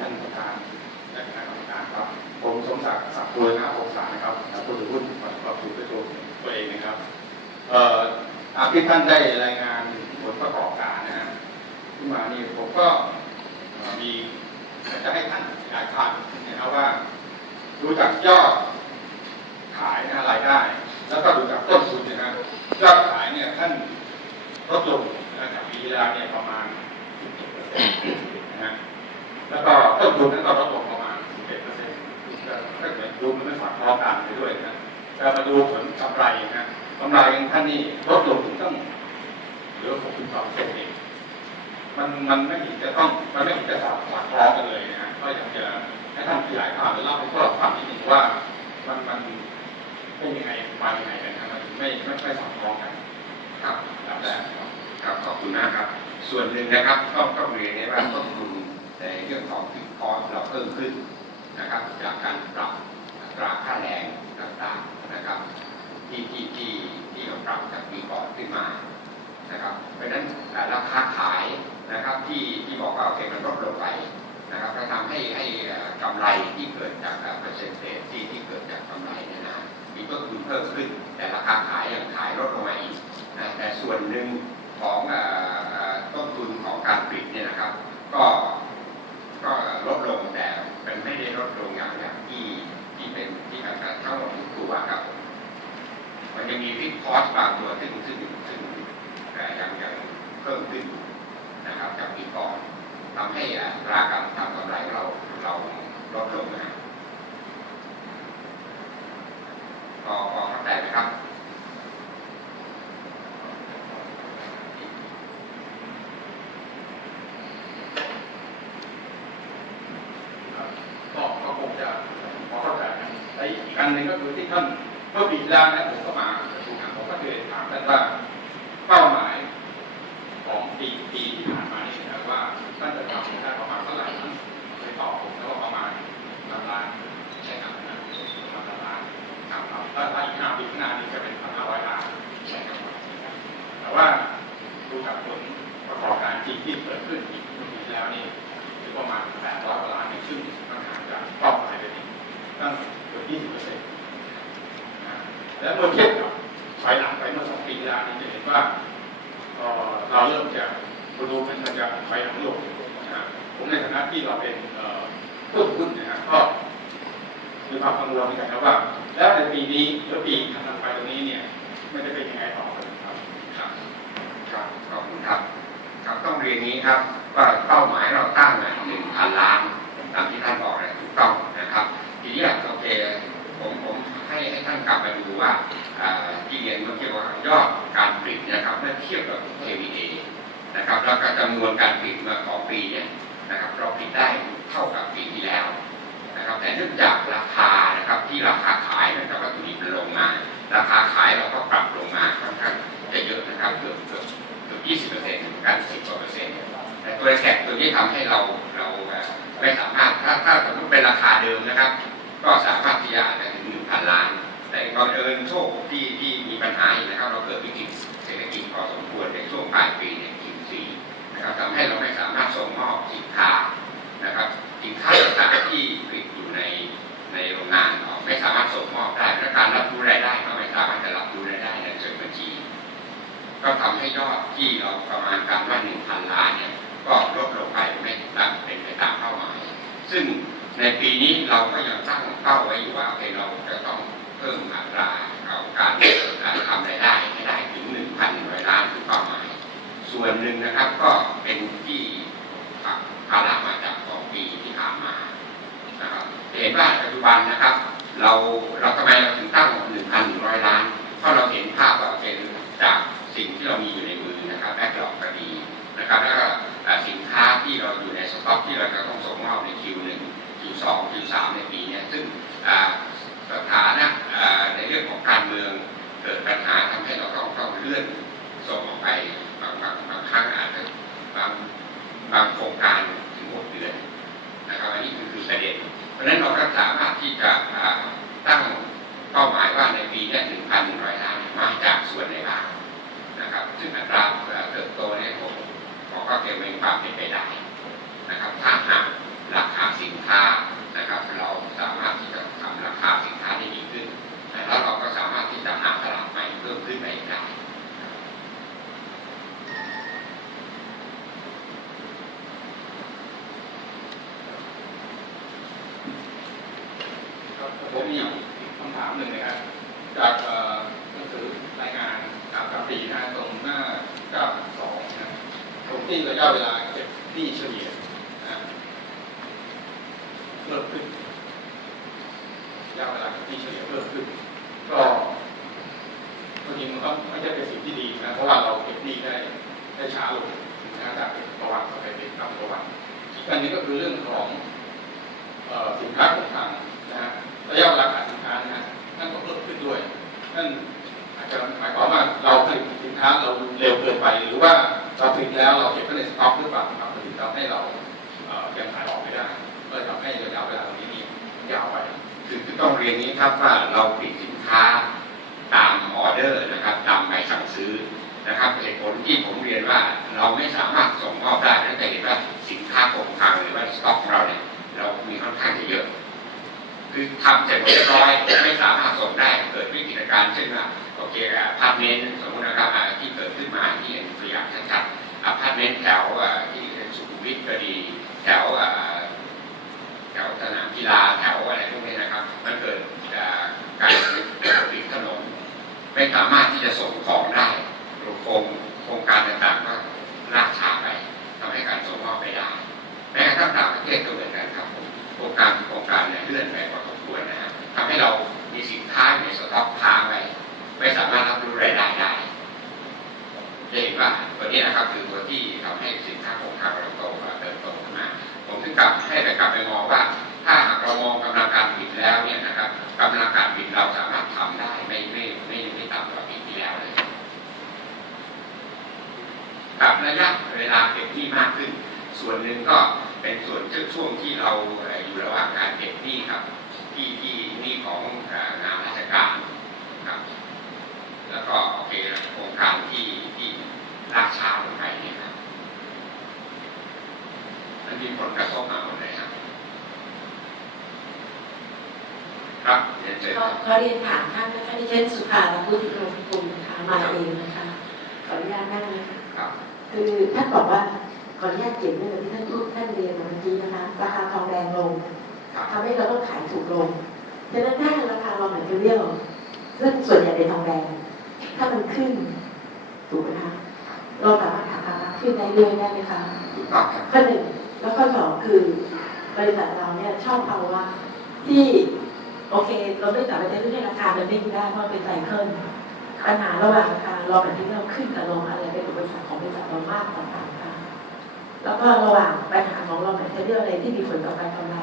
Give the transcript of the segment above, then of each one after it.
ท่านประธานและคณะกรรมการครับ ผมสมศักดิ์ศักดิ์ตัวนะองศานะครับผู้ถือหุ้นประกอบสู่ด้วยตัวตัวเองนะครับเอ่อตามที่ท่านได้รายงานผลประกอบการนะฮะขึ้นมานี่ผมก็มีอยากจะให้ท่านขยายความนะครับว่าดูจากยอดขายนะรายได้ แล้วก็ดูจากต้นทุนนะฮะยอดขายเนี่ยท่านลดลงนจากปีที่แล้วเนี่ยประมาณนะฮะแล้วก็ ต้นทุนนั้นก็ลดลงประมาณ11เปอร์เซ็นต์ถ้าเกิดดูมันไม่สอดคล้องกันไปด้วยนะแต่มาดูผลกำไรนะกำไรของท่านนี่ลดลงถึงตั้งเหลือ62เปอร์เซ็นต์เองมันมันไม่เห็นจะต้องมันไม่เห็นจะสอดคล้องกันเลยนะก็อยากจะให้ท่านขยายความหรือเล่าให้พวกเราฟังนิดนึงว่ามันมันเป็นยังไงมายังไงกันนะมันไม่ไม่ไม่สอดคล้องกันครับแบบแรกครับครับขอบคุณมากครับ ส่วนหนึ่งนะครับต้องต้องเรียนได้ว่าต้นทุนในเรื่องของ คอสเราเพิ่มขึ้นนะครับจากการปรับตราค่าแรงต่างๆนะครับที่ที่ที่ที่เราปรับจากปีก่อนขึ้นมานะครับเพราะฉะนั้นราคาขายนะครับที่ที่บอกว่าโอเคมันลดลงไปนะครับก็ทำให้ให้กำไรที่เกิดจากเปอร์เซ็นต์ที่ที่เกิดจากกำไรเนี่ยนะมีต้นทุนเพิ่มขึ้น แต่ราคาขายยังขายลดลงมาอีกนะแต่ส่วนหนึ่งของต้นทุนของการผลิตเนี่ยนะครับ ก็ แต่เป็นไม่ได้ลดลงอย่างอย่างที่ที่เป็นที่อาจารย์ทั้งหมดทุกตัวครับมันยังมีฟิกคอสบางตัวซึ่งซึ่งซึ่งเอ่ยังยังเพิ่มขึ้นนะครับจากปีก่อนทำให้อัตราการทำกำไรเราเราลดลงนะพอพอเข้าใจไหมครับ ก็ก็คงจะพอเข้าใจนะและอีกอันหนึ่งก็คือที่ท่านเมื่อปีที่แล้วนะผมก็มาประชุมนะผมก็เคยถามท่านว่าเป้าหมายของปีปีที่ผ่านมานี่นะ ว่าท่านจะทำได้ประมาณเท่าไหร่นไปตอบผมแล้วประมาณล้านล้านใช่ครับนะประมาณล้านครับครับแล้วถ้าอีกห้าปีข้างหน้านี่จะเป็นพันห้าร้อยล้านใช่ครับแต่ว่าดูจากผลประกอบการจริงที่เกิดขึ้นอีกเมื่อปีที่แล้วนี่หรือประมาณ800กว่าล้านเนี่ยซึ่งมันห่างจากเป้าหมายไปอีกตั้งเกือบ20เปอร์เซ็นต์นะและเมื่อเทียบกับถอยหลังไปเมื่อสองปีแล้วนี่จะเห็นว่าเอ่อเราเริ่มจะ คุณรู้มันจะไปทางลงนะฮะผมในฐานะที่เราเป็นผู้ถือหุ้นนะฮะก็มีความกังวลเหมือนกันนะว่า แล้วในปีนี้แล้วปีถัดไปตรงนี้เนี่ยมันจะเป็นยังไงต่อครับครับครับขอบคุณครับครับต้องเรียนนี้ครับว่าเป้าหมายเราตั้งหนึ่งพันล้านตามที่ท่านบอกเลยถูกต้องนะครับ ทีนี้โอเคผมผมให้ให้ท่านกลับมาดูว่าอ่าที่เรียนเมื่อกี้ว่ายอดการผลิตนะครับเมื่อเทียบกับ KVA นะครับแล้วก็จำนวนการผลิตมาของปีเนี่ยนะครับเราผลิตได้เท่ากับปีที่แล้วนะครับแต่เนื่องจากราคานะครับที่ราคาขายเนื่องจากวัตถุดิบลงมา ราคาขายเราก็ปรับลงมาค่อนข้างจะเยอะนะครับเกือบเกือบเกือบ20เปอร์เซ็นต์กัน10กว่าเปอร์เซ็นต์แต่ตัวแท็กตัวนี้ทำให้เราเราไม่สามารถถ้าถ้าสมมติเป็นราคาเดิมนะครับ ก็สามารถที่จะถึง1,000ล้าน แต่ก่อนเดินโชคที่ที่มีปัญหาอีกนะครับ เราเกิดวิกฤตเศรษฐกิจพอสมควรในช่วงปลายปีเนี่ย นะครับทำให้เราไม่สามารถส่งมอบสินค้านะครับสินค้าต่างๆที่ผลิตอยู่ในในโรงงานออกไม่สามารถส่งมอบได้และการรับรู้รายได้ก็ไม่สามารถจะรับรู้รายได้ในเชิงบัญชี ก็ทำให้ยอดที่เราประมาณการว่า1,000ล้านเนี่ยก็ลดลงไปไม่ตามเป็นไปตามเป้าหมาย ซึ่งในปีนี้เราก็ยังตั้งเป้าไว้อยู่ว่าโอเคเราจะต้องเพิ่มอัตราเอาการการทำรายได้ให้ได้ถึง 1,100 ล้านคือเป้าหมาย ส่วนหนึ่งนะครับก็เป็นที่ภาระมาจากของปีที่ผ่านมานะครับเห็นว่าปัจจุบันนะครับ เราเราทำไมเราถึงตั้ง 1,100 ล้าน เพราะเราเห็นภาพว่าเป็นจากสิ่งที่เรามีอยู่ในมือนะครับแบ็กหลอกก็ดีนะครับแล้วก็สินค้าที่เราอยู่ในสต็อกที่เราจะต้องส่งมอบใน Q1 Q2 Q3 ในปีนี้ซึ่งอ่าสถานะอ่าในเรื่องของการเมืองเกิดปัญหาทำให้เราต้องต้องเลื่อนส่งออกไปบางบางบางครั้งอาจจะบางบางโครงการถึงหกเดือนนะครับอันนี้คือคือประเด็น เพราะฉะนั้นเราก็สามารถที่จะอ่าตั้งเป้าหมายว่าในปีเนี้1,100 ล้านมาจากส่วนในบ้างนะครับ ซึ่งอัตรา เอ่อเติบโตเนี่ยผมบอกว่าเกิดมีความเป็นไปได้นะครับถ้าหากราคาสินค้านะครับ เราสามารถที่จะทำราคาสินค้าได้ดีขึ้น แล้วเราก็สามารถที่จะหาตลาดใหม่เพิ่มขึ้นไปได้ครับผมมีอีกคำถามหนึ่งนะครับจากเอ่อหนังสือรายงานกลางปีนะฮะตรงหน้า 92 นะ ตรงที่ระยะเวลาเก็บหนี้เฉลี่ยเพิ่มขึ้นระยะเวลาเก็บหนี้เฉลี่ยเพิ่มขึ้น ก็จริงมันก็ไม่ใช่เป็นสิ่งที่ดีนะเพราะว่าเราเก็บหนี้ได้ได้ช้าลงนะจากประวัติไปเป็นตามประวัติอีกอันหนึงก็คือเรื่องของสินค้าคงคลังนะฮะระยะเวลาขายสินค้านะฮะนั่นก็เพิ่มขึ้นด้วยนั่นอาจจะหมายความว่าเราผลิตสินค้าเราเร็วเกินไปหรือว่า เราผลิตแล้วเราเก็บไว้ในสต็อกหรือเปล่าครับผลิตทำให้เราเอ่อยังขายออกไม่ได้ก็เลยทำให้ระยะเวลาตรงนี้นี่ยาวไปคือต้องเรียนนี้ครับว่าเราผลิตสินค้าตามออเดอร์นะครับ ตามใบสั่งซื้อนะครับเหตุผลที่ผมเรียนว่าเราไม่สามารถส่งมอบได้นั่นแต่เห็นว่าสินค้าคงคลังหรือว่าสต็อกของเราเนี่ยเรามีค่อนข้างจะเยอะ คือทำเสร็จหมดเรียบร้อยไม่สามารถส่งได้เกิดวิกฤตการณ์เช่นว่าโอเคอะพาร์ทเมนต์สมมตินะครับที่เกิดขึ้นมาที่ อพาร์ตเมนต์แถวที่สุขุมวิทก็ดีแถวแถวสนามกีฬาแถวอะไรพวกนี้นะครับ มันเกิดการปิดถนนไม่สามารถที่จะส่งของได้โครงโครงการต่างๆก็ล่าช้าไปทำให้การส่งมอบไม่ได้แม้กระทั่งต่างประเทศก็เหมือนกันครับโครงการโครงการเนี่ยเลื่อนไปพอสมควรนะฮะทำให้เรามีสินค้าในสต็อกค้างไว้ไม่สามารถรับรู้รายได้ จะเห็นว่าตัวนี้นะครับคือตัวที่ทำให้สินค้าคงคลังเราโตเติบโตขึ้นมาผมถึงกลับให้ไปกลับไปมองว่าถ้าหากเรามองกำลังการผลิตแล้วเนี่ยนะครับกำลังการผลิตเราสามารถทำได้ไม่ไม่ไม่ไม่ต่ำกว่าปีที่แล้วเลยกับระยะเวลาเก็บหนี้มากขึ้น ส่วนหนึ่งก็เป็นส่วนช่วงที่เราอยู่ระหว่างการเก็บหนี้ครับ ที่ที่หนี้ของเอ่องานราชการครับ แล้วก็โอเคโครงการที่ที่ ล่าช้าลงไปเนี่ยครับมันมีผลกระทบมาหมดเลยครับ ครับเรียนเชิญคก็รับขอเรียนถามท่านนะคะที่เช่นสุภาและผู้ที่ลงทุนนะคะมาเองนะคะขออนุญาตนั่งนะคะครับคือท่านบอกว่าขออนุญาตเก็บเรื่องที่ท่านพูดท่านเรียนมาเมื่อกี้นะคะราคาทองแดงลงครับทำให้เราต้องขายถูกลงฉะนั้นถ้าราคาเราเหมือนเรียลซึ่งส่วนใหญ่เป็นทองแดง ถ้ามันขึ้นถูกไหมคะ เราสามารถหาราคาขึ้นได้เรื่อยได้ไหมคะถูกต้องครับข้อหนึ่งแล้วข้อสองคือบริษัทเราเนี่ยชอบภาวะที่โอเค เราไม่สามารถจะให้ราคามันนิ่งได้เพราะมันเป็นไซเคิลปัญหาระหว่างราคารอแบบที่เราขึ้นกับลงอะไรเป็นอุปสรรคของบริษัทเรามากกว่ากันค่ะแล้วก็ระหว่างปัญหาของเราเหมือนจะเรื่องอะไรที่มีผลต่อการกำไร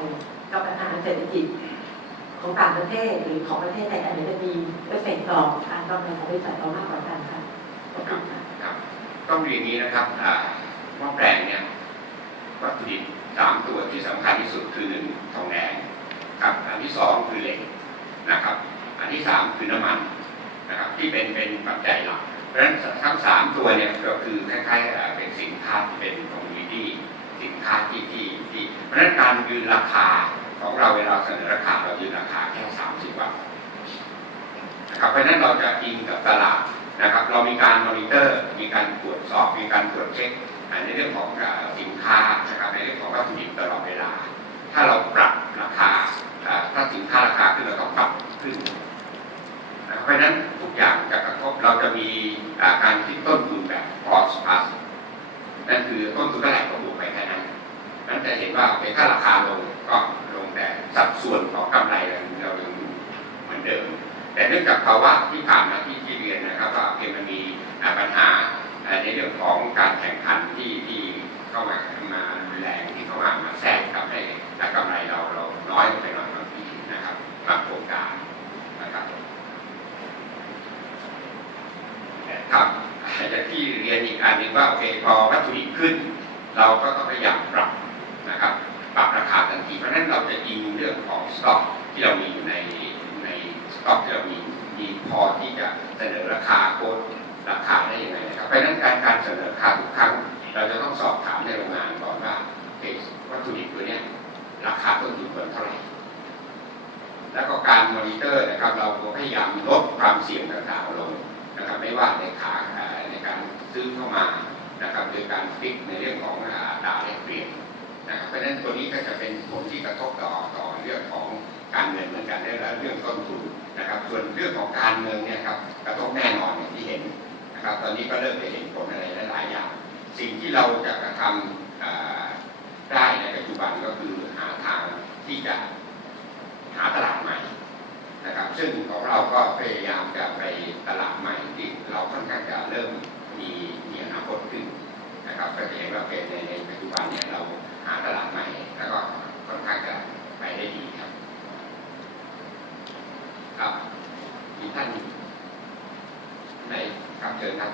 กับปัญหาเศรษฐกิจของต่างประเทศหรือของประเทศไทยอันไหนจะมีเอฟเฟกต์ต่อการกำไรของบริษัทเรามากกว่ากันค่ะ ต้องเรียนนี้นะครับอ่าหม้อแปลงเนี่ยวัตถุดิบสามตัวที่สำคัญที่สุดคือหนึ่งทองแดงครับอันที่สองคือเหล็กนะครับ อันที่สามคือน้ำมันนะครับที่เป็นเป็นปัจจัยหลักเพราะฉะนั้นทั้งสามตัวเนี่ยก็คือคล้ายๆเป็นสินค้าที่เป็นคอมมูนิตี้สินค้าที่ที่ที่เพราะฉะนั้นการยืนราคาของเราเวลาเสนอราคาเรายืนราคาแค่สามสิบบาทนะครับเพราะฉะนั้นเราจะอิงกับตลาด นะครับ เรามีการมอนิเตอร์ มีการตรวจสอบ มีการตรวจเช็คในเรื่องของสินค้านะครับในเรื่องของวัตถุดิบตลอดเวลา ถ้าเราปรับราคาถ้าสินค้าราคาขึ้นเราต้องปรับขึ้นเพราะฉะนั้นทุกอย่างจะกระทบเราจะมีการคิดต้นทุนแบบ cost plus นั่นคือต้นทุนเท่าไหร่ก็บวกไปแค่นั้นนั้นจะเห็นว่าโอเคถ้าราคาลงก็ลงแต่สัดส่วนของกำไรเราเรายังเหมือนเดิม แต่เนื่องจากภาวะที่ผ่านมา ในเรื่องของการแข่งขันที่ที่เข้ามามาแรงที่เข้ามามาแทรกทำให้กำไรเราเราน้อยลงไปหน่อยบางทีนะครับบางโครงการนะครับครับจากที่เรียนอีกอันหนึ่งว่าโอเคพอวัตถุดิบขึ้น เราก็ต้องพยายามปรับนะครับ ปรับราคาทันทีเพราะฉะนั้นเราจะอิงเรื่องของสต็อกที่เรามีอยู่ในในสต็อกที่เรามีมีพอที่จะเสนอราคาโค้ด ราคาได้ยังไงนะครับเพราะนั้นการการเสนอราคาทุกครั้ง เราจะต้องสอบถามในโรงงานก่อนว่าวัตถุดิบตัวนี้ราคาต้นทุนเท่าไหร่แล้วก็การมอนิเตอร์นะครับเราพยายามลดความเสี่ยงต่างๆลงนะครับไม่ว่าในขาในการซื้อเข้ามานะครับโดยการฟิกในเรื่องของอัตราแลกเปลี่ยนนะครับเพราะฉะนั้นตัวนี้ก็จะเป็นผลที่กระทบต่อต่อเรื่องของการเงินเหมือนกันแล้วเรื่องต้นทุนนะครับส่วนเรื่องของการเมืองเนี่ยครับกระทบแน่นอนอย่างที่เห็น นะครับ ตอนนี้ก็เริ่มไปเห็นผลอะไรหลายๆอย่าง สิ่งที่เราจะกระทำได้ในปัจจุบันก็คือหาทางที่จะหาตลาดใหม่นะครับ ซึ่งของเราก็พยายามจะไปตลาดใหม่ที่เราค่อนข้างจะเริ่มมีมีอนาคตขึ้นนะครับก็จะเห็นว่าเป็นในในปัจจุบันเนี่ยเราหาตลาดใหม่ แล้วก็ค่อนข้างจะไปได้ดีครับ ครับมีท่านไหน ครับเชิญครับ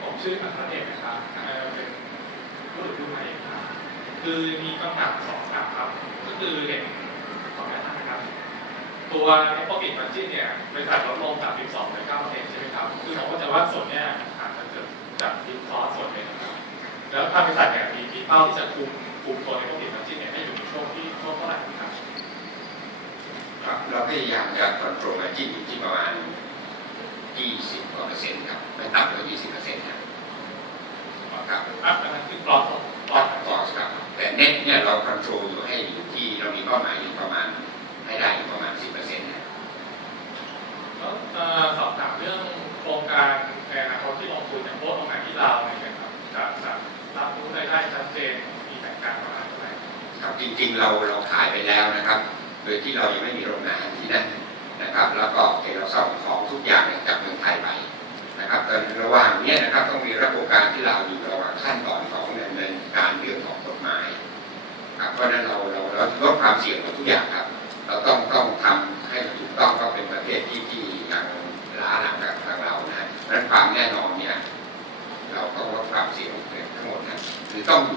ผมชื่ออัครเดชนะครับเป็นผู้ถือหุ้นใหม่ครับคือมีคำถามสองคำครับ ก็คือเห็นสองอย่างนะครับ ตัว net profit margin เนี่ยบริษัทลดลงจาก12เป็น9ใช่ไหมครับ คือผมก็จะว่าส่วนเนี้ยอาจจะเกิดจากที่คอสส่วนหนึ่ง แล้วทางบริษัทเนี่ยมีที่เป้าที่จะคุมคุมตัว net profit margin เนี่ยให้อยู่ในช่วงที่ช่วงเท่าไหร่ครับครับเราพยายามจะคอนโทรลมาที่อยู่ที่ประมาณ 20กว่าเปอร์เซ็นต์ครับไม่ต่ำกว่า 20เปอร์เซ็นต์ครับครับอัพอันนั้นคือกรอบของกรต่ออบต่อครับ แต่เน็ตเนี่ยเราคอนโทรลอยู่ให้อยู่ที่เรามีเป้าหมายอยู่ประมาณให้ได้อยู่ประมาณ 10เปอร์เซ็นต์นะแล้วเอ่อสอบถามเรื่องโครงการในอนาคตที่ลงทุนอย่างโพสต์โรงงานที่ลาวเนี่ยนะครับจากจาก ครับจริงๆเราเราขายไปแล้วนะครับ โดยที่เรายังไม่มีโรงงานที่นั่นนะครับ แล้วก็เราส่งของทุกอย่างจากเมืองไทยไปนะครับแต่ระหว่างนี้นะครับต้องมีระบบการที่เราอยู่ระหว่างขั้นตอนของดำเนินการเรื่องของกฎหมายครับเพราะนั้นเราเราเราลดความเสี่ยงของทุกอย่างครับ เราต้องต้องทำให้ถูกต้องก็เป็นประเทศที่ที่ยังล้าหลังกับเรานะนั้นความแน่นอน 你干